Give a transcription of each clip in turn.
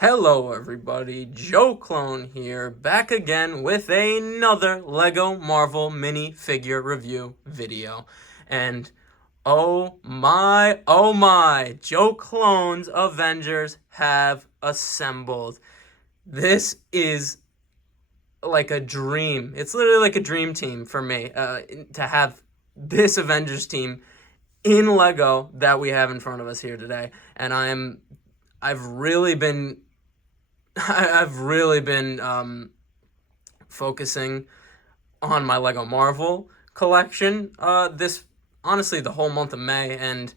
Hello everybody, Joe Clone here, back again with another LEGO Marvel minifigure review video. And oh my, Joe Clone's Avengers have assembled. This is like a dream. It's literally like a dream team for me, to have this Avengers team in LEGO that we have in front of us here today. And I've really been focusing on my Lego Marvel collection this honestly the whole month of May, and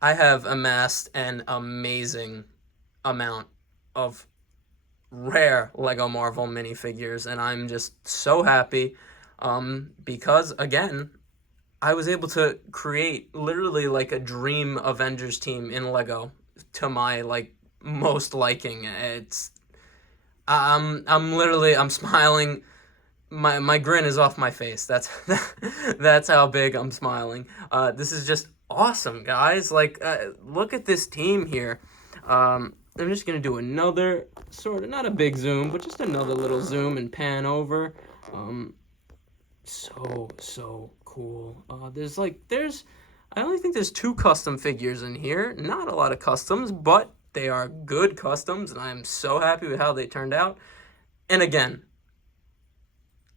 I have amassed an amazing amount of rare Lego Marvel minifigures, and I'm just so happy because again I was able to create literally like a dream Avengers team in Lego to my most liking. I'm smiling. My grin is off my face. That's how big I'm smiling. This is just awesome, guys. Look at this team here. I'm just gonna do another sort of, not a big zoom, but just another little zoom and pan over. So cool. I only think there's 2 custom figures in here. Not a lot of customs, but they are good customs, and I am so happy with how they turned out. And again,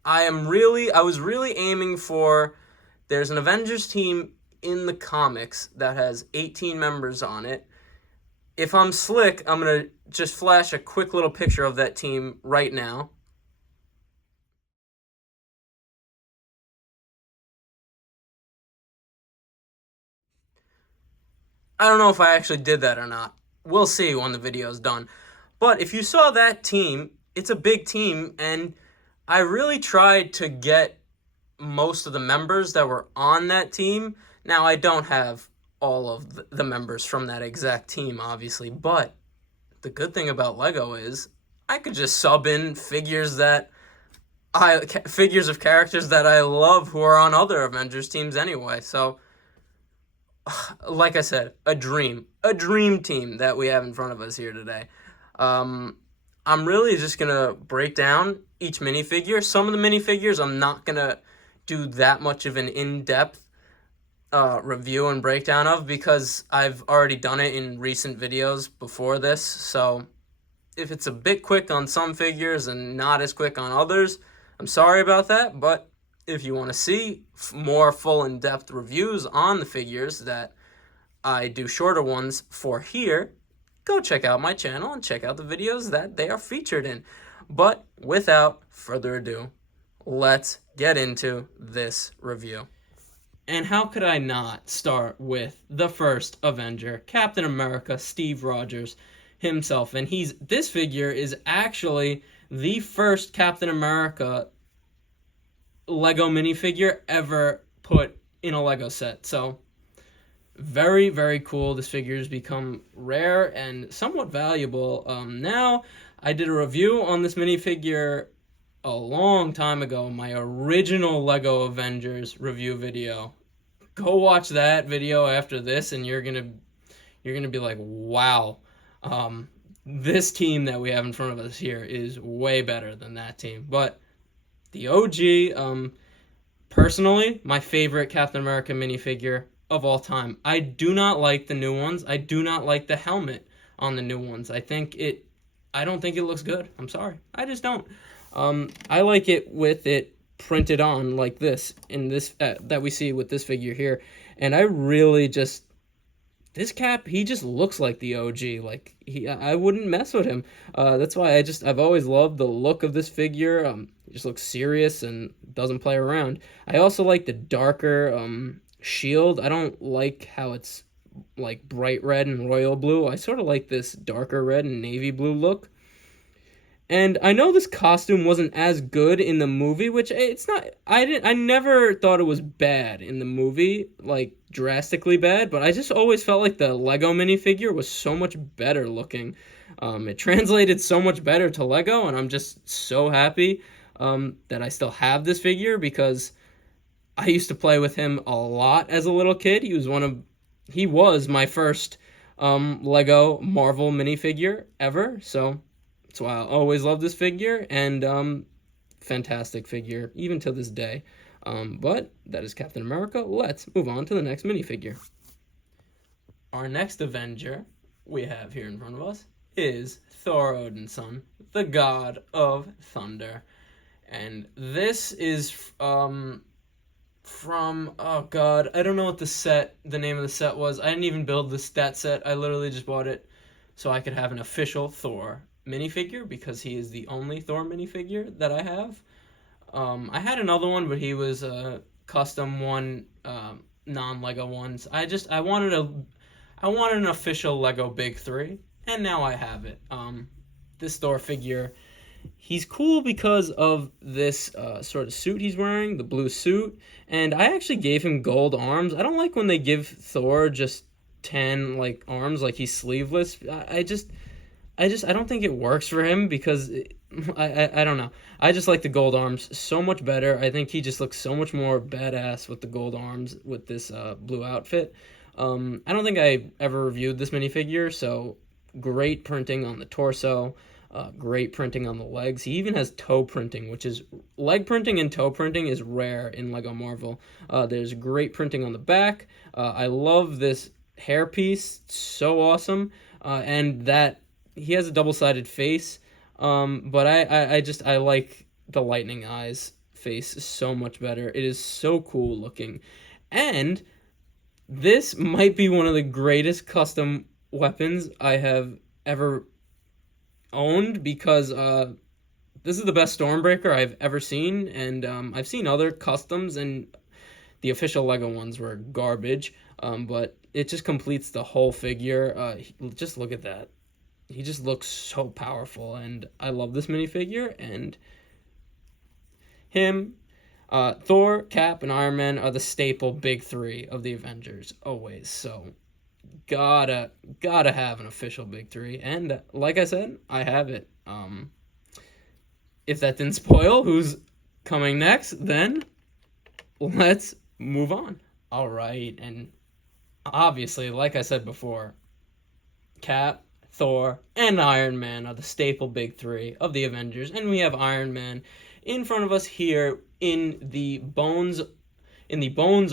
I was really aiming for, there's an Avengers team in the comics that has 18 members on it. If I'm slick, I'm going to just flash a quick little picture of that team right now. I don't know if I actually did that or not. We'll see when the video is done. But if you saw that team, it's a big team, and I really tried to get most of the members that were on that team. Now, I don't have all of the members from that exact team, obviously, but the good thing about Lego is I could just sub in figures of characters that I love who are on other Avengers teams anyway. So, like I said, a dream team that we have in front of us here today. I'm really just gonna break down each minifigure. Some of the minifigures I'm not gonna do that much of an in-depth review and breakdown of, because I've already done it in recent videos before this. So if it's a bit quick on some figures and not as quick on others, I'm sorry about that, but if you want to see more full in-depth reviews on the figures that I do shorter ones for here, go check out my channel and check out the videos that they are featured in. But without further ado, let's get into this review. And how could I not start with the first Avenger, Captain America, Steve Rogers himself. And this figure is actually the first Captain America Lego minifigure ever put in a Lego set. So very, very cool. This figure has become rare and somewhat valuable. Now, I did a review on this minifigure a long time ago, my original Lego Avengers review video. Go watch that video after this, and you're gonna be like, wow, this team that we have in front of us here is way better than that team. But the OG, personally, my favorite Captain America minifigure of all time. I do not like the new ones. I do not like the helmet on the new ones. I don't think it looks good. I'm sorry. I just don't. I like it with it printed on like this, in this that we see with this figure here. And I really just, this Cap, he just looks like the OG. I wouldn't mess with him. That's why I've always loved the look of this figure. He just looks serious and doesn't play around. I also like the darker shield. I don't like how it's like bright red and royal blue. I sort of like this darker red and navy blue look. And I know this costume wasn't as good in the movie, which it's not. I never thought it was bad in the movie, like drastically bad, but I just always felt like the Lego minifigure was so much better looking. It translated so much better to Lego, and I'm just so happy that I still have this figure, because I used to play with him a lot as a little kid. He was my first Lego Marvel minifigure ever. So that's why I always love this figure, and fantastic figure even to this day. But that is Captain America. Let's move on to the next minifigure. Our next Avenger we have here in front of us is Thor Odin's son, the god of thunder. And this is from, oh god, I don't know what the name of the set was. I didn't even build that set. I literally just bought it so I could have an official Thor minifigure, because he is the only Thor minifigure that I have. I had another one, but he was a custom one, non-Lego ones. I wanted an official Lego Big 3, and now I have it. This Thor figure, he's cool because of this sort of suit he's wearing, the blue suit, and I actually gave him gold arms. I don't like when they give Thor just tan arms, like he's sleeveless. I don't think it works for him, because I don't know. I just like the gold arms so much better. I think he just looks so much more badass with the gold arms with this blue outfit. I don't think I ever reviewed this minifigure, so great printing on the torso, great printing on the legs. He even has toe printing, which is leg printing and toe printing is rare in Lego Marvel. There's great printing on the back. I love this hairpiece, so awesome, and that he has a double-sided face. But I like the lightning eyes face so much better. It is so cool looking. And this might be one of the greatest custom weapons I have ever owned, because this is the best Stormbreaker I've ever seen, and I've seen other customs, and the official Lego ones were garbage, but it just completes the whole figure. Just look at that. He just looks so powerful, and I love this minifigure. And him, Thor, Cap, and Iron Man are the staple big 3 of the Avengers always. So gotta have an official big 3, and like I said, I have it. If that didn't spoil who's coming next, then let's move on. All right, and obviously, like I said before, Cap, Thor, and Iron Man are the staple big 3 of the Avengers, and we have Iron Man in front of us here in the Bones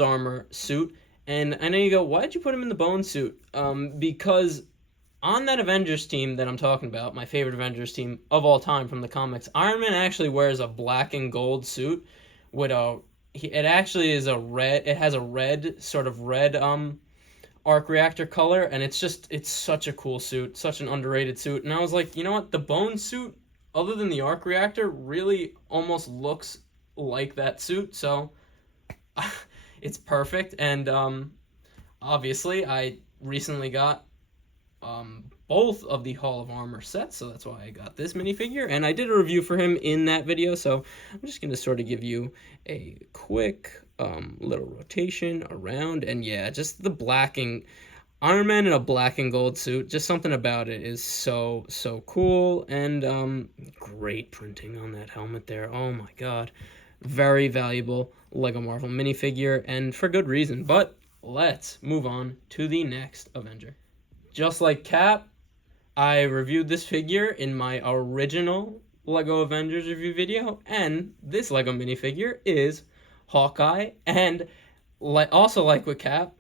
armor suit. And I know you go, why'd you put him in the Bones suit? Because on that Avengers team that I'm talking about, my favorite Avengers team of all time from the comics, Iron Man actually wears a black and gold suit with it actually is a red. It has a red arc reactor color, and it's such a cool suit, such an underrated suit. And I was like, you know what, the Bone suit, other than the arc reactor, really almost looks like that suit, so it's perfect. And obviously I recently got both of the Hall of Armor sets, so that's why I got this minifigure, and I did a review for him in that video, so I'm just going to sort of give you a quick little rotation around. And yeah, just the Iron Man in a black and gold suit, just something about it is so cool. And great printing on that helmet there. Oh my god, very valuable Lego Marvel minifigure, and for good reason. But let's move on to the next Avenger. Just like Cap, I reviewed this figure in my original Lego Avengers review video, and this Lego minifigure is Hawkeye. And also like with Cap,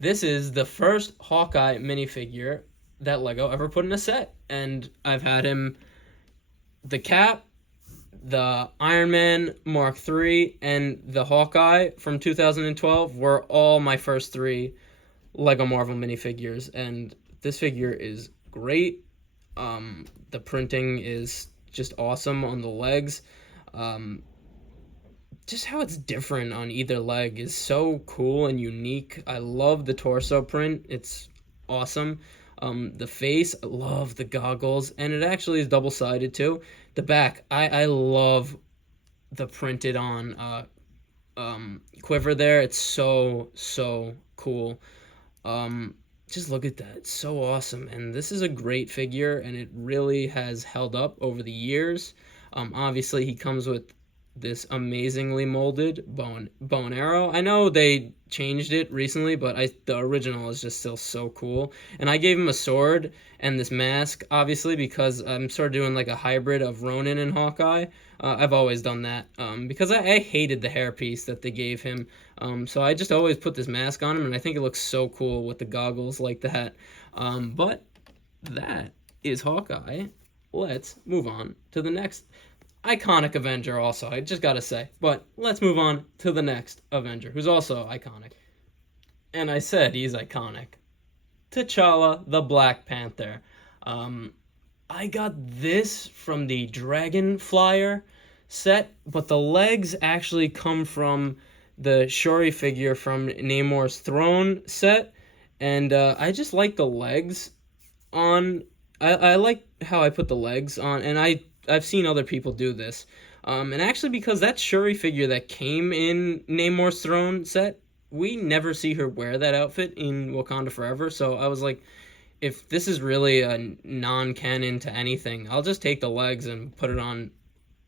this is the first Hawkeye minifigure that Lego ever put in a set. And I've had him, the Cap, the Iron Man Mark III, and the Hawkeye from 2012 were all my first 3 Lego Marvel minifigures. And this figure is great. The printing is just awesome on the legs. Just how it's different on either leg is so cool and unique. I love the torso print. It's awesome. The face, I love the goggles, and it actually is double-sided too. The back, I love the printed on quiver there. It's so cool. Just look at that. It's so awesome. And this is a great figure, and it really has held up over the years. Obviously, he comes with this amazingly molded bow and arrow. I know they changed it recently, but the original is just still so cool. And I gave him a sword and this mask, obviously, because I'm sort of doing like a hybrid of Ronin and Hawkeye. I've always done that because I hated the hairpiece that they gave him. So I just always put this mask on him, and I think it looks so cool with the goggles like that. But that is Hawkeye. Let's move on to the next iconic Avenger also, I just gotta say. But let's move on to the next Avenger, who's also iconic. And I said he's iconic. T'Challa, the Black Panther. I got this from the Dragon Flyer set, but the legs actually come from the Shuri figure from Namor's Throne set. And I just like the legs on... I like how I put the legs on, and I've seen other people do this. And actually, because that Shuri figure that came in Namor's Throne set, we never see her wear that outfit in Wakanda Forever. So I was like, if this is really a non-canon to anything, I'll just take the legs and put it on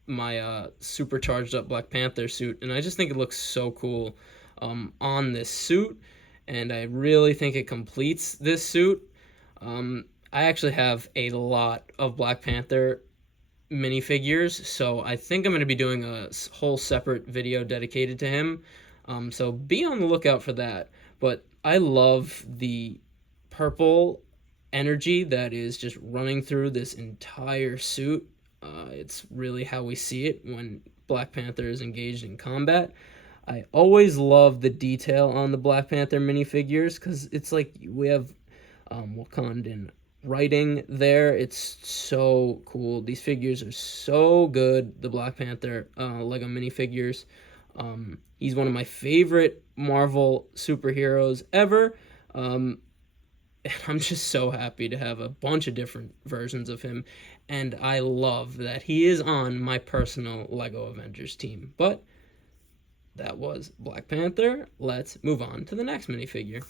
my supercharged up Black Panther suit. And I just think it looks so cool on this suit. And I really think it completes this suit. I actually have a lot of Black Panther minifigures, so I think I'm going to be doing a whole separate video dedicated to him. So be on the lookout for that. But I love the purple energy that is just running through this entire suit. It's really how we see it when Black Panther is engaged in combat. I always love the detail on the Black Panther minifigures because it's like we have Wakandan writing there. It's so cool. These figures are so good. The Black Panther Lego minifigures. He's one of my favorite Marvel superheroes ever. And I'm just so happy to have a bunch of different versions of him. And I love that he is on my personal Lego Avengers team. But that was Black Panther. Let's move on to the next minifigure.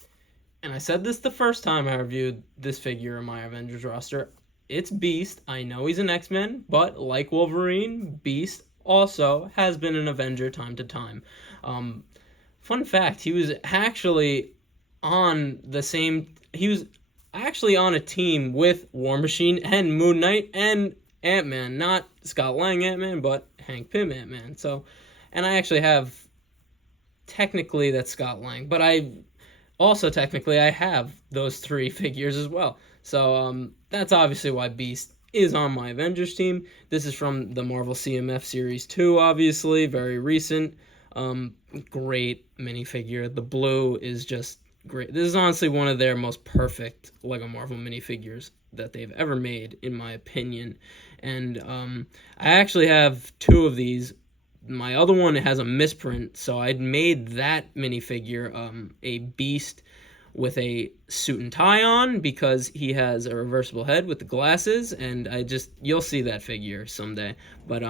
And I said this the first time I reviewed this figure in my Avengers roster. It's Beast. I know he's an X-Men, but like Wolverine, Beast also has been an Avenger time to time. Fun fact, he was actually on a team with War Machine and Moon Knight and Ant-Man. Not Scott Lang Ant-Man, but Hank Pym Ant-Man. So, and I actually have, technically that's Scott Lang, but I have those three figures as well. So that's obviously why Beast is on my Avengers team. This is from the Marvel CMF Series 2, obviously, very recent. Great minifigure. The blue is just great. This is honestly one of their most perfect Lego Marvel minifigures that they've ever made, in my opinion. And I actually have two of these. My other one has a misprint, so I'd made that minifigure a Beast with a suit and tie on because he has a reversible head with the glasses, and you'll see that figure someday. But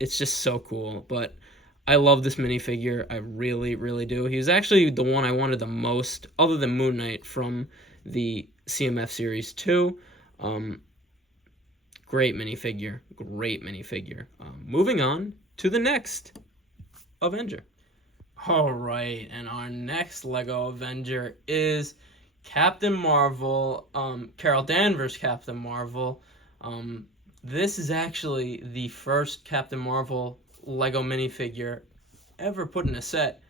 it's just so cool. But I love this minifigure. I really, really do. He was actually the one I wanted the most, other than Moon Knight, from the CMF Series 2. Great minifigure. Great minifigure. Moving on to the next Avenger. All right, and our next Lego Avenger is Captain Marvel, Carol Danvers' Captain Marvel. This is actually the first Captain Marvel Lego minifigure ever put in a set,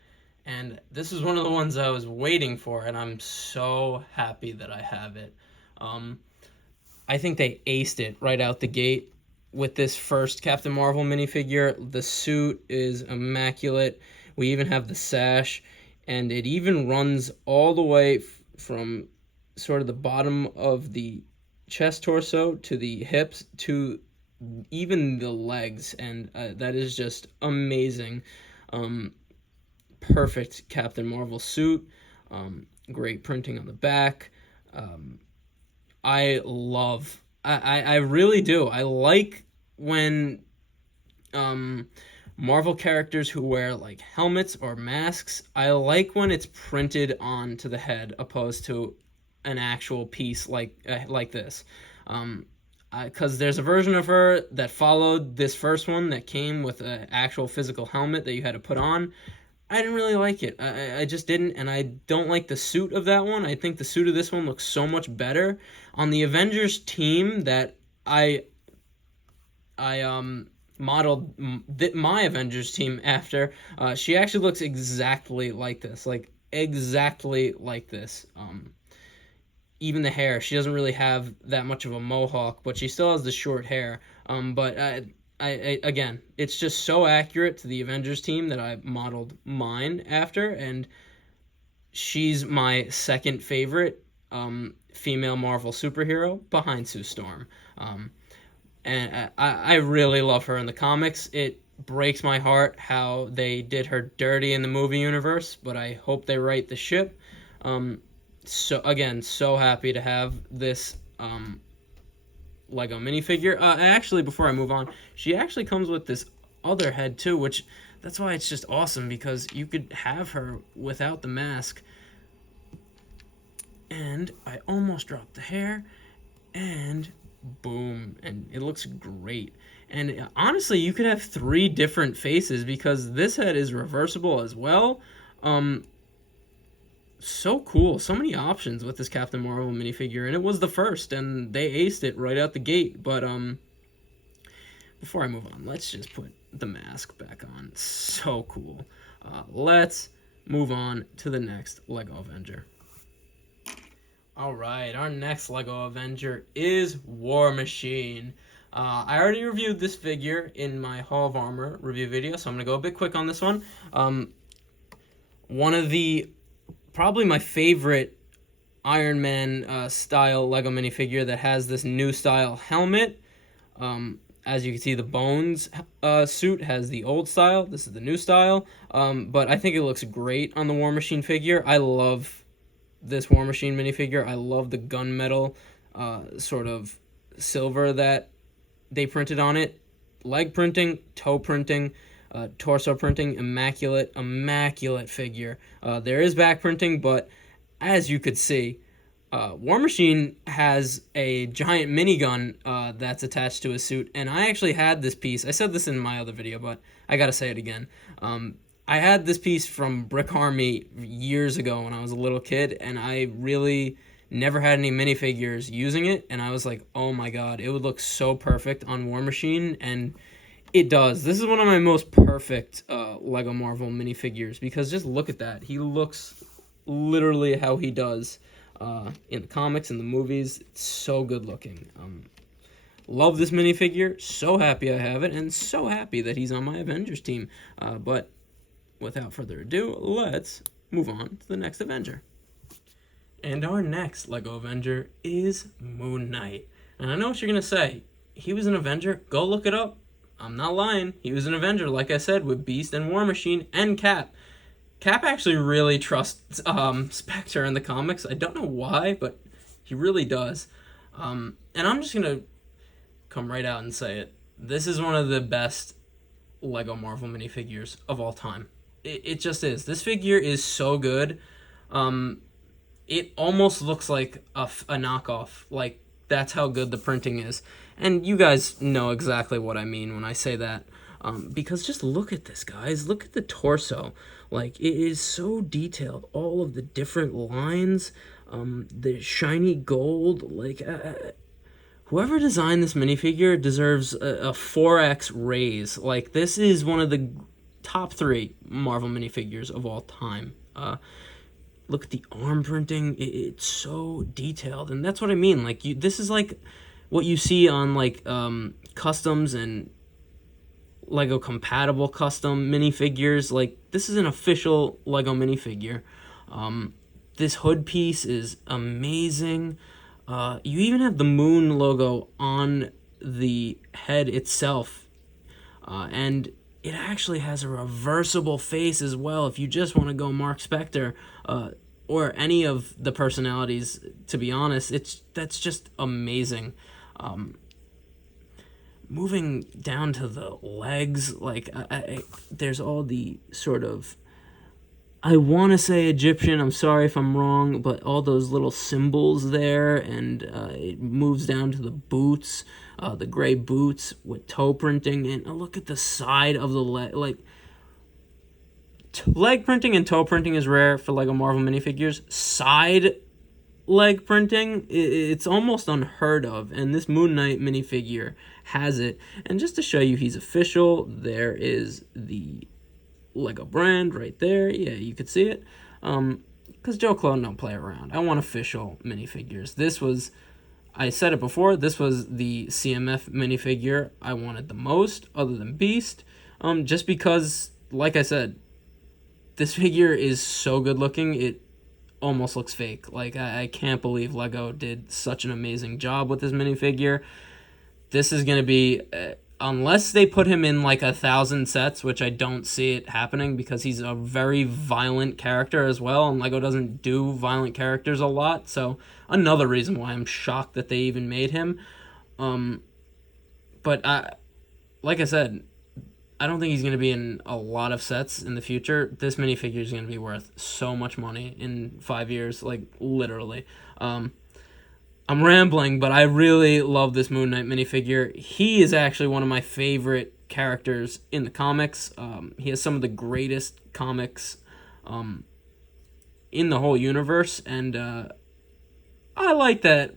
and this is one of the ones I was waiting for, and I'm so happy that I have it. I think they aced it right out the gate with this first Captain Marvel minifigure. The suit is immaculate. We even have the sash, and it even runs all the way from sort of the bottom of the chest torso to the hips to even the legs, and that is just amazing. Perfect Captain Marvel suit. Great printing on the back. I really do. I like when Marvel characters who wear like helmets or masks, I like when it's printed onto the head opposed to an actual piece like this. because there's a version of her that followed this first one that came with an actual physical helmet that you had to put on. I didn't really like it. I just didn't, and I don't like the suit of that one. I think the suit of this one looks so much better. On the Avengers team that I modeled my Avengers team after, she actually looks exactly like this, like exactly like this. Even the hair, she doesn't really have that much of a mohawk, but she still has the short hair. But I again, it's just so accurate to the Avengers team that I modeled mine after, and she's my second favorite female Marvel superhero behind Sue Storm. And I really love her in the comics. It breaks my heart how they did her dirty in the movie universe, but I hope they right the ship. So again, so happy to have this Lego minifigure. Actually, before I move on, she actually comes with this other head too, which that's why it's just awesome, because you could have her without the mask. And I almost dropped the hair, and boom, and it looks great. And honestly, you could have 3 different faces, because this head is reversible as well. So cool, so many options with this Captain Marvel minifigure, and it was the first, and they aced it right out the gate. But before I move on, let's just put the mask back on. So cool. Let's move on to the next Lego Avenger. Alright, our next Lego Avenger is War Machine. I already reviewed this figure in my Hall of Armor review video, so I'm going to go a bit quick on this one. One of the, probably my favorite Iron Man style Lego minifigure that has this new style helmet. As you can see, the Bones suit has the old style. This is the new style. But I think it looks great on the War Machine figure. I love this War Machine minifigure. I love the gunmetal sort of silver that they printed on it. Leg printing, toe printing, torso printing, immaculate figure. There is back printing, but as you could see, War Machine has a giant minigun that's attached to his suit, and I actually had this piece. I said this in my other video, but I gotta say it again. I had this piece from Brick Army years ago when I was a little kid, and I really never had any minifigures using it, and I was like, oh my god, it would look so perfect on War Machine, and it does. This is one of my most perfect Lego Marvel minifigures, because just look at that. He looks literally how he does in the comics and the movies. It's so good looking. Love this minifigure. So happy I have it, and so happy that he's on my Avengers team. But without further ado, let's move on to the next Avenger. And our next Lego Avenger is Moon Knight. And I know what you're going to say. He was an Avenger. Go look it up. I'm not lying. He was an Avenger, like I said, with Beast and War Machine and Cap. Cap actually really trusts Spectre in the comics. I don't know why, but he really does. And I'm just going to come right out and say it. This is one of the best Lego Marvel minifigures of all time. It just is. This figure is so good. It almost looks like a knockoff. Like, that's how good the printing is. And you guys know exactly what I mean when I say that. Because just look at this, guys. Look at the torso. Like, it is so detailed. All of the different lines. The shiny gold. Like, whoever designed this minifigure deserves a 4X raise. Like, this is one of the top 3 Marvel minifigures of all time. Look at the arm printing. It's so detailed. And that's what I mean. Like, this is like what you see on, like, customs and Lego compatible custom minifigures. Like, this is an official Lego minifigure. This hood piece is amazing. You even have the moon logo on the head itself. And it actually has a reversible face as well, if you just want to go Mark Spector, or any of the personalities, to be honest. That's just amazing. Moving down to the legs, like, there's all the sort of, I want to say Egyptian. I'm sorry if I'm wrong, but all those little symbols there, and it moves down to the boots, the gray boots with toe printing, and look at the side of the leg. Like, leg printing and toe printing is rare for Lego Marvel minifigures. Side leg printing, it's almost unheard of, and this Moon Knight minifigure has it. And just to show you he's official, there is the Lego brand right there. Yeah, you could see it. Because Joe Clone don't play around. I want official minifigures. This was, I said it before, this was the CMF minifigure I wanted the most, other than Beast. Just because, like I said, this figure is so good looking, it almost looks fake. Like, I can't believe Lego did such an amazing job with this minifigure. This is going to be, unless they put him in like 1,000 sets, which I don't see it happening because he's a very violent character as well, and Lego doesn't do violent characters a lot, so another reason why I'm shocked that they even made him. But like I said, I don't think he's going to be in a lot of sets in the future. This minifigure is going to be worth so much money in 5 years, like literally. I'm rambling, but I really love this Moon Knight minifigure. He is actually one of my favorite characters in the comics. He has some of the greatest comics in the whole universe, and I like that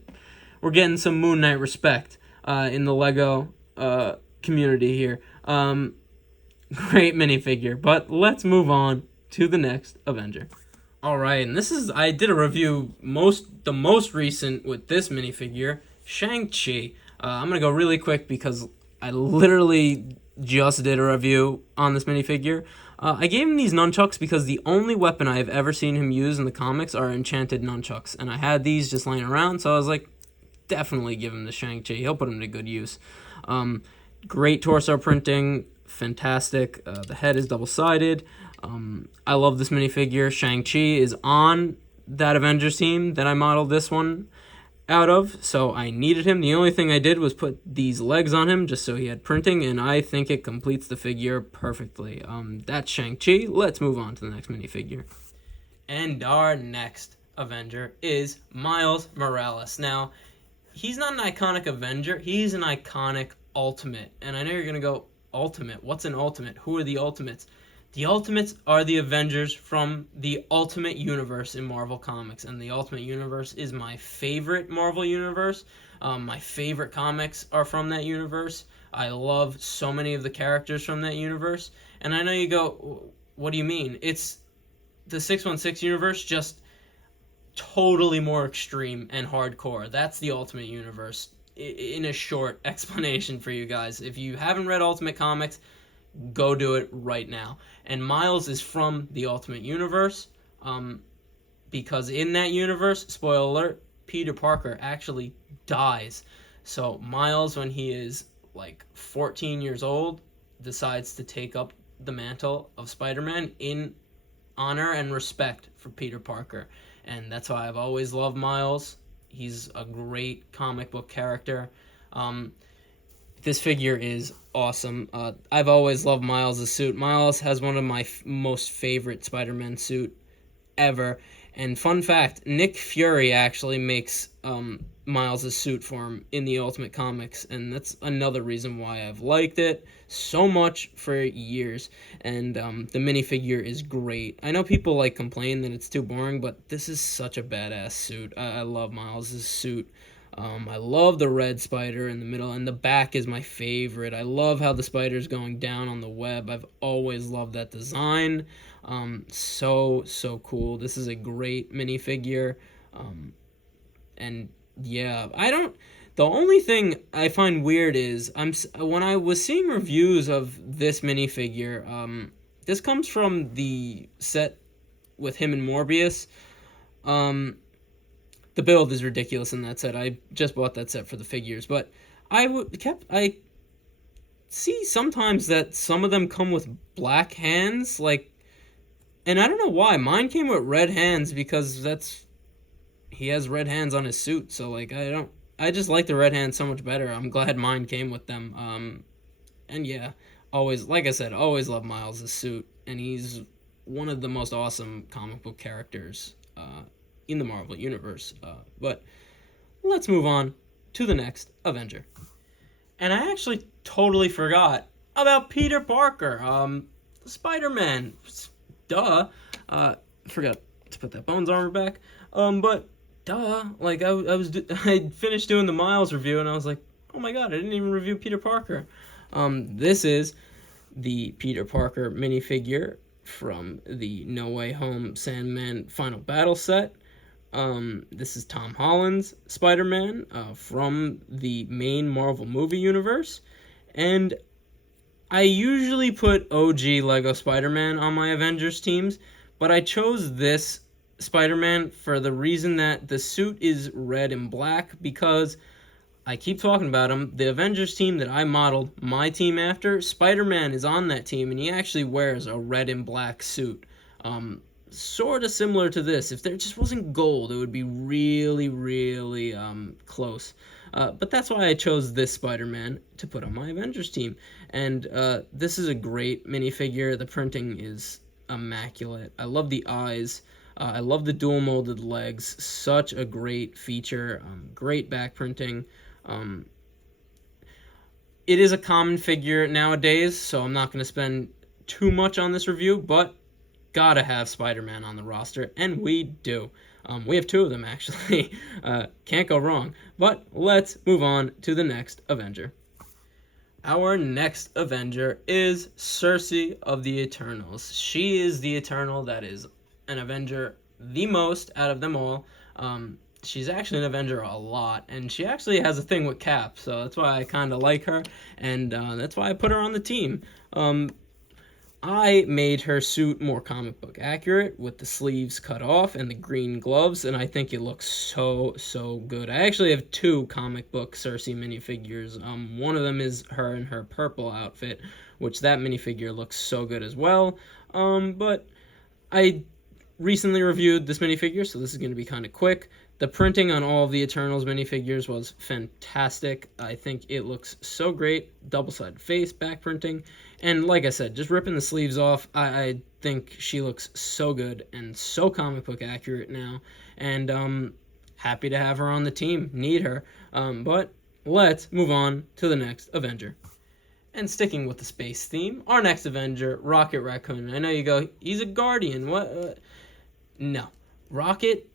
we're getting some Moon Knight respect in the Lego community here. Great minifigure, but let's move on to the next Avenger. All right, and this is, I did a review, the most recent with this minifigure, Shang-Chi. I'm going to go really quick because I literally just did a review on this minifigure. I gave him these nunchucks because the only weapon I've ever seen him use in the comics are enchanted nunchucks, and I had these just laying around, so I was like, definitely give him to Shang-Chi. He'll put him to good use. Great torso printing, fantastic. The head is double-sided. I love this minifigure. Shang-Chi is on that Avengers team that I modeled this one out of, so I needed him. The only thing I did was put these legs on him just so he had printing, and I think it completes the figure perfectly. That's Shang-Chi. Let's move on to the next minifigure. And our next Avenger is Miles Morales. Now, he's not an iconic Avenger. He's an iconic Ultimate. And I know you're going to go, Ultimate? What's an Ultimate? Who are the Ultimates? The Ultimates are the Avengers from the Ultimate Universe in Marvel Comics, and the Ultimate Universe is my favorite Marvel Universe. My favorite comics are from that universe. I love so many of the characters from that universe, and I know you go, what do you mean? It's the 616 universe, just totally more extreme and hardcore. That's the Ultimate Universe in a short explanation for you guys. If you haven't read Ultimate Comics, go do it right now. And Miles is from the Ultimate Universe, because in that universe, spoiler alert, Peter Parker actually dies. So Miles, when he is like 14 years old, decides to take up the mantle of Spider-Man in honor and respect for Peter Parker. And that's why I've always loved Miles. He's a great comic book character. This figure is awesome. I've always loved Miles' suit. Miles has one of my most favorite Spider-Man suit ever. And fun fact, Nick Fury actually makes Miles' suit for him in the Ultimate Comics. And that's another reason why I've liked it so much for years. And the minifigure is great. I know people like complain that it's too boring, but this is such a badass suit. I love Miles' suit. I love the red spider in the middle, and the back is my favorite. I love how the spider's going down on the web. I've always loved that design. So cool. This is a great minifigure. And yeah, the only thing I find weird is when I was seeing reviews of this minifigure, this comes from the set with him and Morbius. The build is ridiculous in that set. I just bought that set for the figures, but I see sometimes that some of them come with black hands, like, and I don't know why. Mine came with red hands because he has red hands on his suit, so like I just like the red hands so much better. I'm glad mine came with them. And yeah, always, like I said, always love Miles' suit, and he's one of the most awesome comic book characters in the Marvel Universe. But let's move on to the next Avenger. And I actually totally forgot about Peter Parker, Spider-Man. Duh. Forgot to put that Bones armor back. But duh. Like I finished doing the Miles review, and I was like, oh my god, I didn't even review Peter Parker. This is the Peter Parker minifigure from the No Way Home Sandman Final Battle set. This is Tom Holland's Spider-Man from the main Marvel movie universe. And I usually put OG Lego Spider-Man on my Avengers teams, but I chose this Spider-Man for the reason that the suit is red and black, because I keep talking about him. The Avengers team that I modeled my team after, Spider-Man is on that team, and he actually wears a red and black suit. Sort of similar to this. If there just wasn't gold, it would be really, really close. But that's why I chose this Spider-Man to put on my Avengers team. And this is a great minifigure. The printing is immaculate. I love the eyes. I love the dual molded legs. Such a great feature. Great back printing. It is a common figure nowadays, so I'm not going to spend too much on this review, but gotta have Spider-Man on the roster, and we do. We have two of them, actually. Can't go wrong. But let's move on to the next Avenger. Our next Avenger is Cersei of the Eternals. She is the Eternal that is an Avenger the most out of them all. She's actually an Avenger a lot, and she actually has a thing with Cap, so that's why I kind of like her, and that's why I put her on the team. I made her suit more comic book accurate with the sleeves cut off and the green gloves, and I think it looks so good. I actually have two comic book Cersei minifigures. One of them is her in her purple outfit, which that minifigure looks so good as well. But I recently reviewed this minifigure, so this is going to be kind of quick. The printing on all of the Eternals minifigures was fantastic. I think it looks so great. Double-sided face, back printing. And like I said, just ripping the sleeves off, I think she looks so good and so comic book accurate now. And happy to have her on the team. Need her. But let's move on to the next Avenger. And sticking with the space theme, our next Avenger, Rocket Raccoon. I know you go, he's a Guardian. What? No. Rocket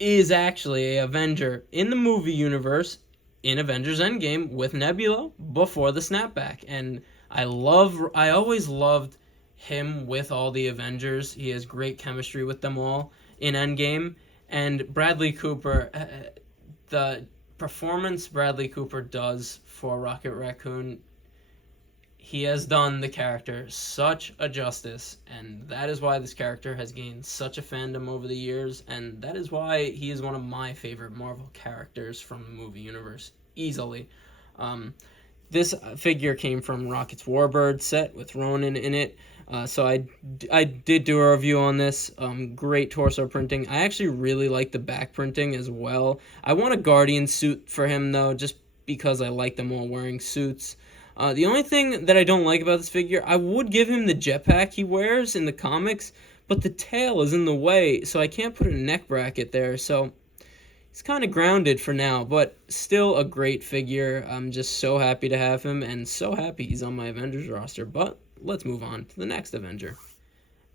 is actually a Avenger in the movie universe in Avengers Endgame with Nebula before the snapback. And I always loved him with all the Avengers. He has great chemistry with them all in Endgame. And Bradley Cooper, the performance Bradley Cooper does for Rocket Raccoon, he has done the character such a justice, and that is why this character has gained such a fandom over the years, and that is why he is one of my favorite Marvel characters from the movie universe, easily. This figure came from Rocket's Warbird set with Ronin in it, so I did do a review on this. Great torso printing. I actually really like the back printing as well. I want a Guardian suit for him, though, just because I like them all wearing suits. The only thing that I don't like about this figure, I would give him the jetpack he wears in the comics, but the tail is in the way, so I can't put a neck bracket there, so he's kind of grounded for now, but still a great figure. I'm just so happy to have him, and so happy he's on my Avengers roster. But let's move on to the next Avenger.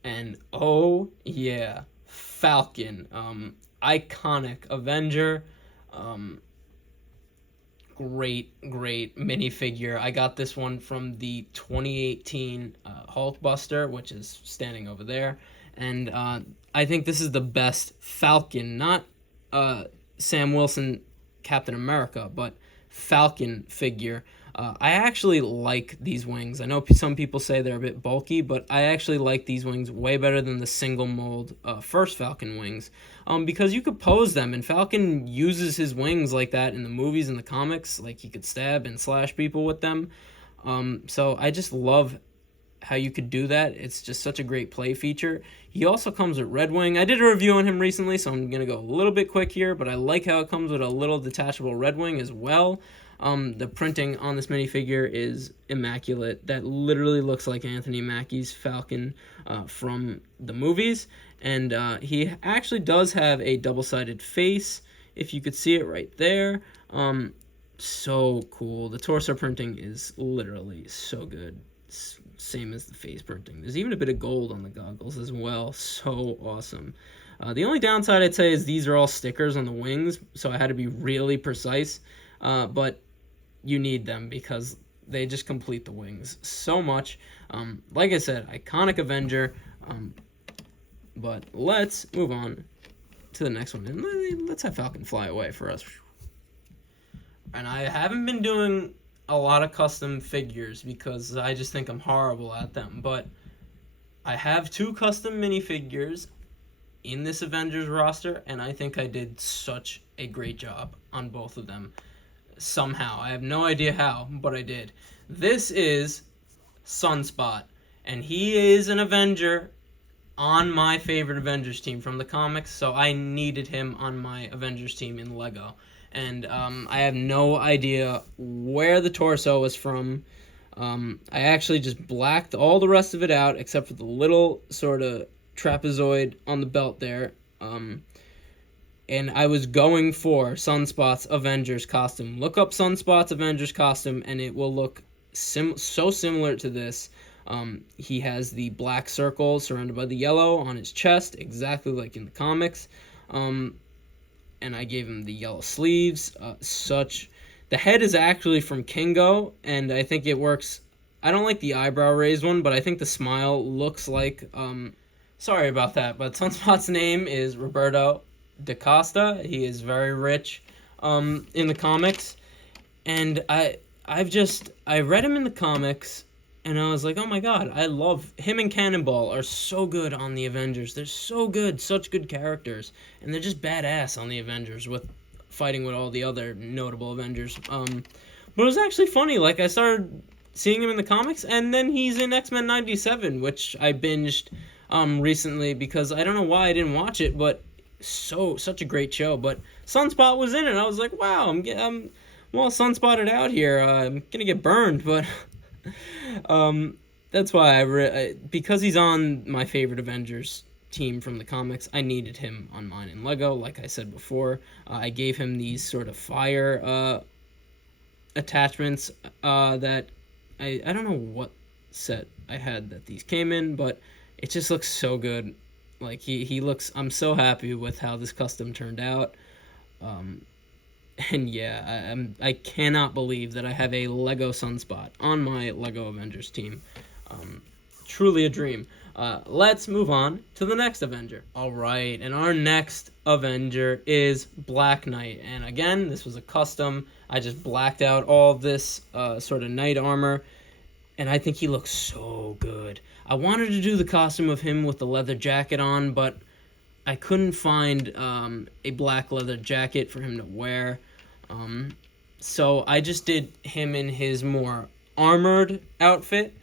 And oh yeah, Falcon. Iconic Avenger. Great minifigure. I got this one from the 2018 Hulkbuster, which is standing over there. And I think this is the best Falcon, not Sam Wilson Captain America, but Falcon figure. I actually like these wings. I know some people say they're a bit bulky, but I actually like these wings way better than the single mold first Falcon wings, because you could pose them, and Falcon uses his wings like that in the movies and the comics. Like, he could stab and slash people with them. So I just love how you could do that. It's just such a great play feature. He also comes with Red Wing. I did a review on him recently, so I'm going to go a little bit quick here, but I like how it comes with a little detachable Red Wing as well. The printing on this minifigure is immaculate. That literally looks like Anthony Mackie's Falcon from the movies. And he actually does have a double-sided face, if you could see it right there. So cool. The torso printing is literally so good. Same as the face printing. There's even a bit of gold on the goggles as well. So awesome. The only downside I'd say is these are all stickers on the wings, so I had to be really precise. But you need them because they just complete the wings so much. Like I said, iconic Avenger. But let's move on to the next one. And let's have Falcon fly away for us. And I haven't been doing a lot of custom figures because I just think I'm horrible at them. But I have 2 custom minifigures in this Avengers roster, and I think I did such a great job on both of them. Somehow. I have no idea how, but I did. This is Sunspot, and he is an Avenger on my favorite Avengers team from the comics, so I needed him on my Avengers team in LEGO. And I have no idea where the torso was from. I actually just blacked all the rest of it out, except for the little sort of trapezoid on the belt there. And I was going for Sunspot's Avengers costume. Look up Sunspot's Avengers costume, and it will look so similar to this. He has the black circle surrounded by the yellow on his chest, exactly like in the comics. And I gave him the yellow sleeves. The head is actually from Kingo, and I think it works. I don't like the eyebrow raised one, but I think the smile looks like... sorry about that, but Sunspot's name is Roberto DaCosta. He is very rich in the comics, and I read him in the comics, and I was like, oh my god, I love him. And Cannonball are so good on the Avengers. They're so good, such good characters, and they're just badass on the Avengers with fighting with all the other notable Avengers. But it was actually funny. Like, I started seeing him in the comics, and then he's in X-Men 97, which I binged recently because I don't know why I didn't watch it, but such a great show. But Sunspot was in it, and I was like, wow, I'm well sunspotted out here. I'm gonna get burned, but that's why because he's on my favorite Avengers team from the comics, I needed him on mine in LEGO. Like I said before, I gave him these sort of fire attachments that I don't know what set I had that these came in, but it just looks so good. Like he looks, I'm so happy with how this custom turned out. And yeah, I cannot believe that I have a LEGO Sunspot on my LEGO Avengers team. Truly a dream. Let's move on to the next Avenger. Alright, and our next Avenger is Black Knight. And again, this was a custom. I just blacked out all of this sort of knight armor, and I think he looks so good. I wanted to do the costume of him with the leather jacket on, but I couldn't find a black leather jacket for him to wear. So I just did him in his more armored outfit.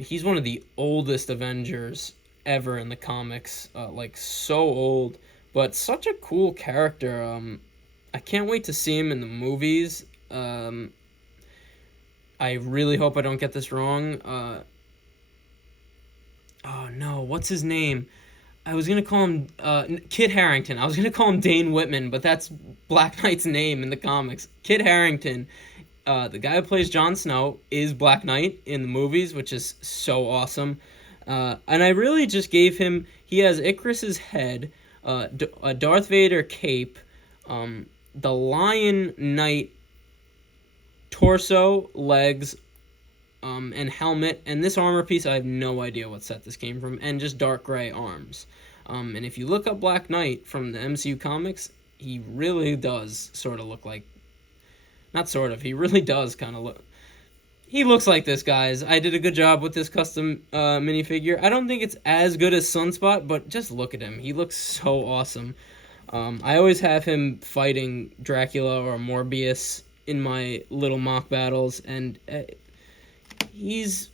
He's one of the oldest Avengers ever in the comics. Like, so old, but such a cool character. I can't wait to see him in the movies. I really hope I don't get this wrong. Oh no, what's his name? I was going to call him Kit Harington. I was going to call him Dane Whitman, but that's Black Knight's name in the comics. Kit Harington, the guy who plays Jon Snow, is Black Knight in the movies, which is so awesome. And I really just gave him... He has Icarus's head, a Darth Vader cape, the Lion Knight torso, legs, and helmet, and this armor piece, I have no idea what set this came from, and just dark gray arms. And if you look up Black Knight from the MCU comics, he really does sort of look like... Not sort of, he really does kind of look... He looks like this, guys. I did a good job with this custom minifigure. I don't think it's as good as Sunspot, but just look at him. He looks so awesome. I always have him fighting Dracula or Morbius in my little mock battles, and he's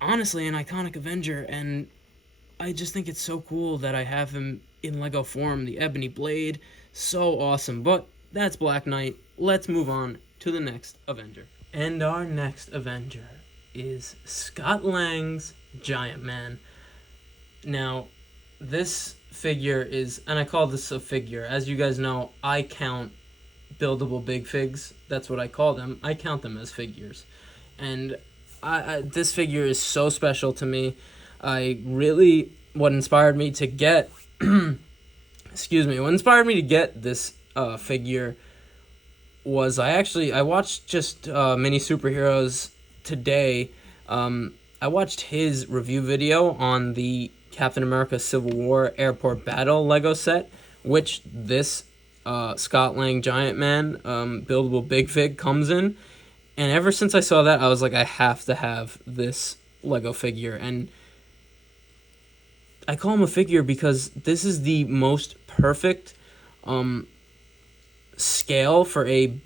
honestly an iconic Avenger, and I just think it's so cool that I have him in LEGO form, the Ebony Blade. So awesome. But that's Black Knight. Let's move on to the next Avenger. And our next Avenger is Scott Lang's Giant Man. Now, this figure is, and I call this a figure. As you guys know, I count buildable big figs. That's what I call them. I count them as figures. And this figure is so special to me. What inspired me to get, what inspired me to get this figure was I watched just Mini Superheroes today. I watched his review video on the Captain America Civil War Airport Battle Lego set, which this Scott Lang Giant Man buildable big fig comes in. And ever since I saw that, I was like, I have to have this Lego figure. And I call him a figure because this is the most perfect scale for a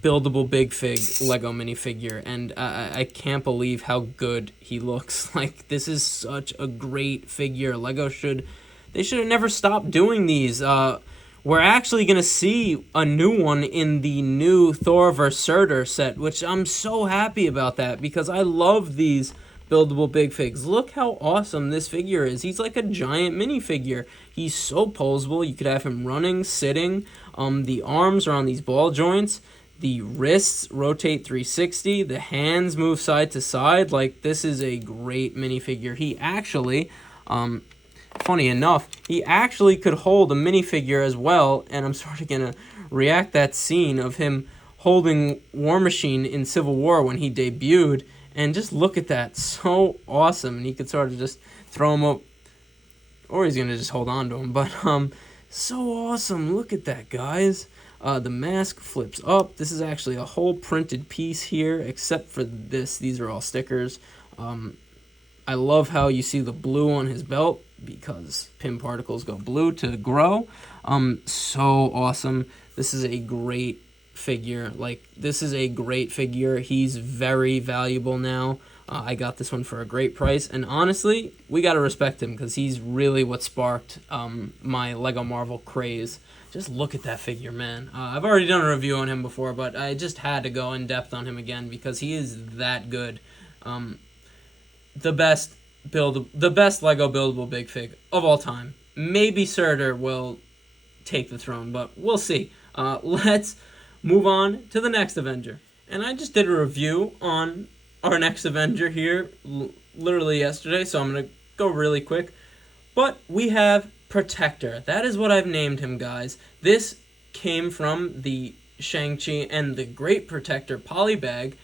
buildable big fig Lego minifigure, and I can't believe how good he looks. Like, this is such a great figure. Lego should have never stopped doing these. We're actually gonna see a new one in the new Thor vs. Surtur set, which I'm so happy about that because I love these buildable big figs. Look how awesome this figure is. He's like a giant minifigure. He's so posable. You could have him running, sitting. The arms are on these ball joints. The wrists rotate 360. The hands move side to side. Like, this is a great minifigure. He actually, funny enough, he actually could hold a minifigure as well. And I'm sort of going to react that scene of him holding War Machine in Civil War when he debuted. And just look at that. So awesome. And he could sort of just throw him up. Or he's going to just hold on to him. But so awesome. Look at that, guys. The mask flips up. This is actually a whole printed piece here, except for this. These are all stickers. I love how you see the blue on his belt because pin particles go blue to grow. So awesome. This is a great figure. He's very valuable now. I got this one for a great price, and honestly, we gotta respect him because he's really what sparked my Lego Marvel craze. Just look at that figure, man. I've already done a review on him before, but I just had to go in depth on him again because he is that good. The best Lego buildable big fig of all time. Maybe Surtur will take the throne, but we'll see. Let's move on to the next Avenger. And I just did a review on our next Avenger here literally yesterday, so I'm going to go really quick. But we have Protector. That is what I've named him, guys. This came from the Shang-Chi and the Great Protector polybag,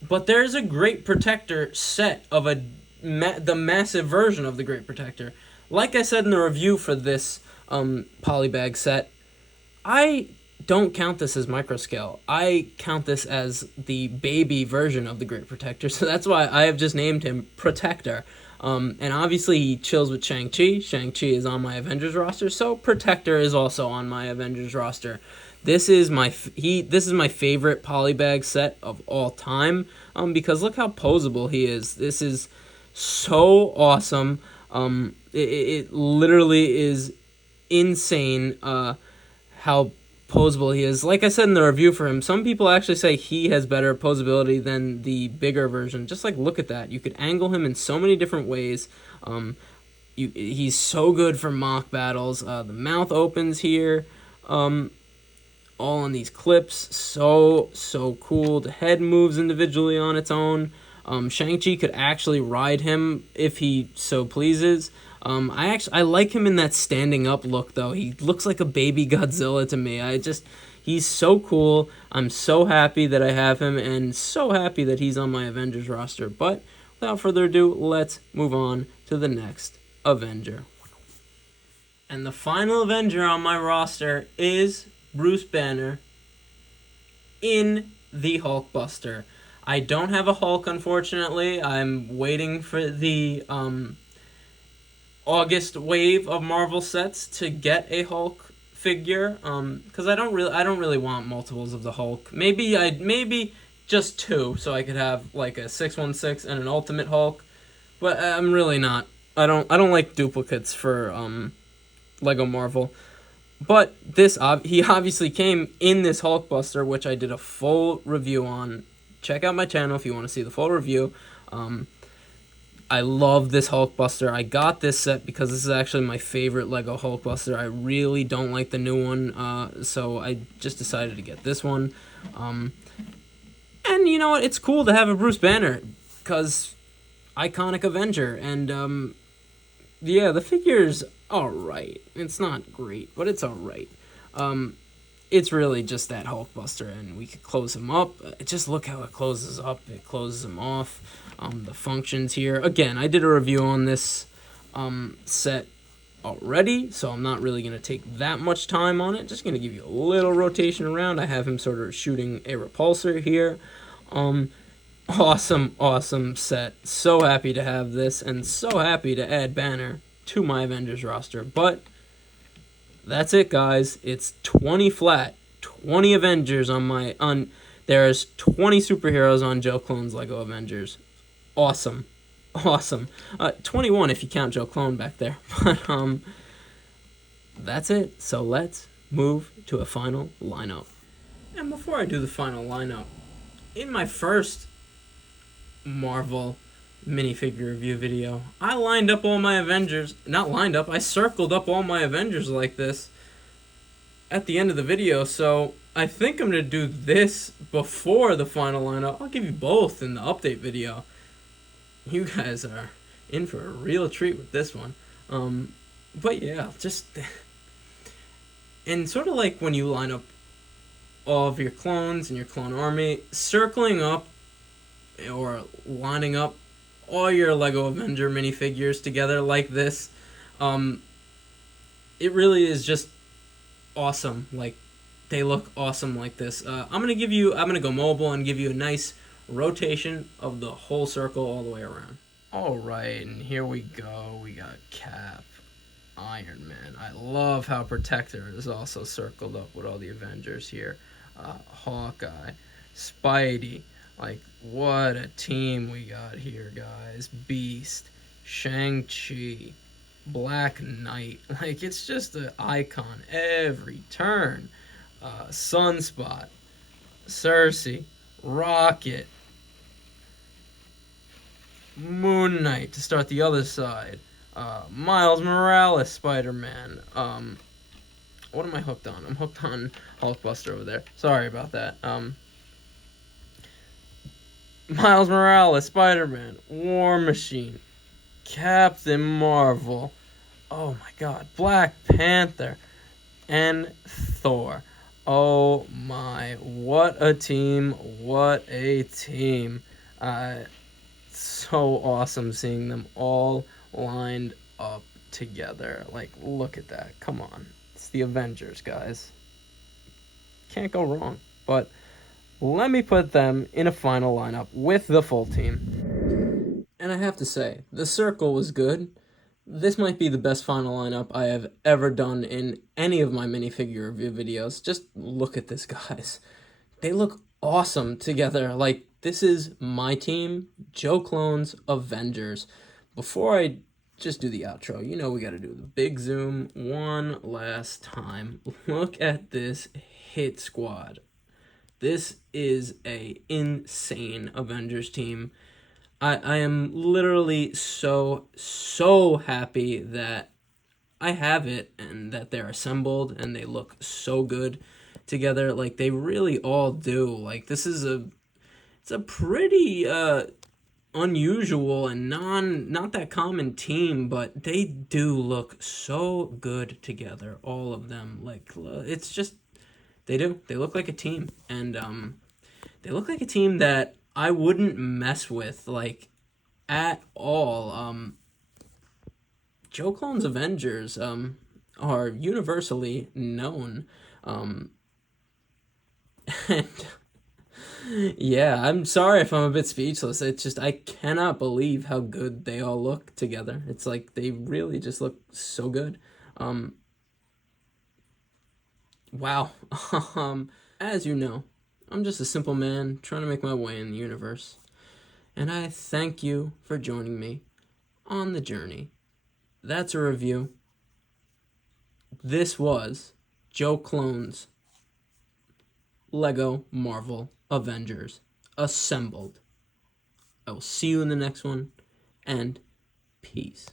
but there's a Great Protector set of the massive version of the Great Protector. Like I said in the review for this polybag set, I don't count this as microscale. I count this as the baby version of the Great Protector, so that's why I have just named him Protector. And obviously he chills with Shang-Chi. Shang-Chi is on my Avengers roster, so Protector is also on my Avengers roster. This is my favorite polybag set of all time, because look how posable he is. This is so awesome. It literally is insane how posable he is. Like I said in the review for him, some people actually say he has better posability than the bigger version. Just like, look at that. You could angle him in so many different ways. He's so good for mock battles. The mouth opens here. All on these clips. So cool. The head moves individually on its own. Shang-Chi could actually ride him if he so pleases. I like him in that standing up look, though. He looks like a baby Godzilla to me. He's so cool. I'm so happy that I have him, and so happy that he's on my Avengers roster. But without further ado, let's move on to the next Avenger. And the final Avenger on my roster is Bruce Banner in the Hulkbuster. I don't have a Hulk, unfortunately. I'm waiting for the August wave of Marvel sets to get a Hulk figure, because I don't really want multiples of the Hulk. Maybe just two, so I could have like a 616 and an Ultimate Hulk. But I'm really not. I don't like duplicates for Lego Marvel. But he obviously came in this Hulkbuster, which I did a full review on. Check out my channel if you want to see the full review. I love this Hulkbuster. I got this set because this is actually my favorite Lego Hulkbuster. I really don't like the new one, so I just decided to get this one. And you know what? It's cool to have a Bruce Banner because iconic Avenger. And yeah, the figure's alright. It's not great, but it's alright. It's really just that Hulkbuster, and we could close him up. Just look how it closes up. It closes him off. The functions here. Again, I did a review on this set already, so I'm not really going to take that much time on it. Just going to give you a little rotation around. I have him sort of shooting a repulsor here. Awesome set. So happy to have this, and so happy to add Banner to my Avengers roster. But that's it, guys. It's 20 flat. 20 Avengers on there's 20 superheroes on Joe Clone's Lego Avengers. Awesome. 21 if you count Joe Clone back there. But that's it. So let's move to a final lineup. And before I do the final lineup, in my first Marvel minifigure review video, I lined up all my Avengers. Not lined up, I circled up all my Avengers like this at the end of the video. So I think I'm going to do this before the final lineup. I'll give you both in the update video. You guys are in for a real treat with this one. But yeah, just... And sort of like when you line up all of your clones and your clone army, circling up or lining up all your Lego Avenger minifigures together like this, it really is just awesome. Like, they look awesome like this. I'm gonna go mobile and give you a nice rotation of the whole circle all the way around. Alright, and here we go. We got Cap, Iron Man. I love how Protector is also circled up with all the Avengers here. Hawkeye, Spidey. Like, what a team we got here, guys. Beast, Shang-Chi, Black Knight. Like, it's just an icon every turn. Sunspot, Cersei, Rocket, Moon Knight to start the other side. Miles Morales, Spider-Man. What am I hooked on? I'm hooked on Hulkbuster over there. Sorry about that. Miles Morales, Spider-Man, War Machine, Captain Marvel. Oh my God, Black Panther, and Thor. Oh my, what a team, what a team. So awesome seeing them all lined up together. Like, look at that. Come on. It's the Avengers, guys. Can't go wrong. But let me put them in a final lineup with the full team. And I have to say, the circle was good. This might be the best final lineup I have ever done in any of my minifigure review videos. Just look at this, guys. They look awesome together. Like, this is my team, Joe Clone's Avengers. Before I just do the outro, you know we gotta do the big zoom one last time. Look at this hit squad. This is a insane Avengers team. I am literally so happy that I have it and that they're assembled and they look so good together. Like, they really all do. Like, this is it's a pretty unusual and not that common team, but they do look so good together, all of them. Like, it's just, they look like a team, and they look like a team that I wouldn't mess with, like, at all. Joe Clone's Avengers are universally known, and yeah, I'm sorry if I'm a bit speechless. It's just, I cannot believe how good they all look together. It's like, they really just look so good. Wow. As you know, I'm just a simple man trying to make my way in the universe. And I thank you for joining me on the journey. That's a review. This was Joe Clone's LEGO Marvel Avengers assembled. I will see you in the next one, and peace.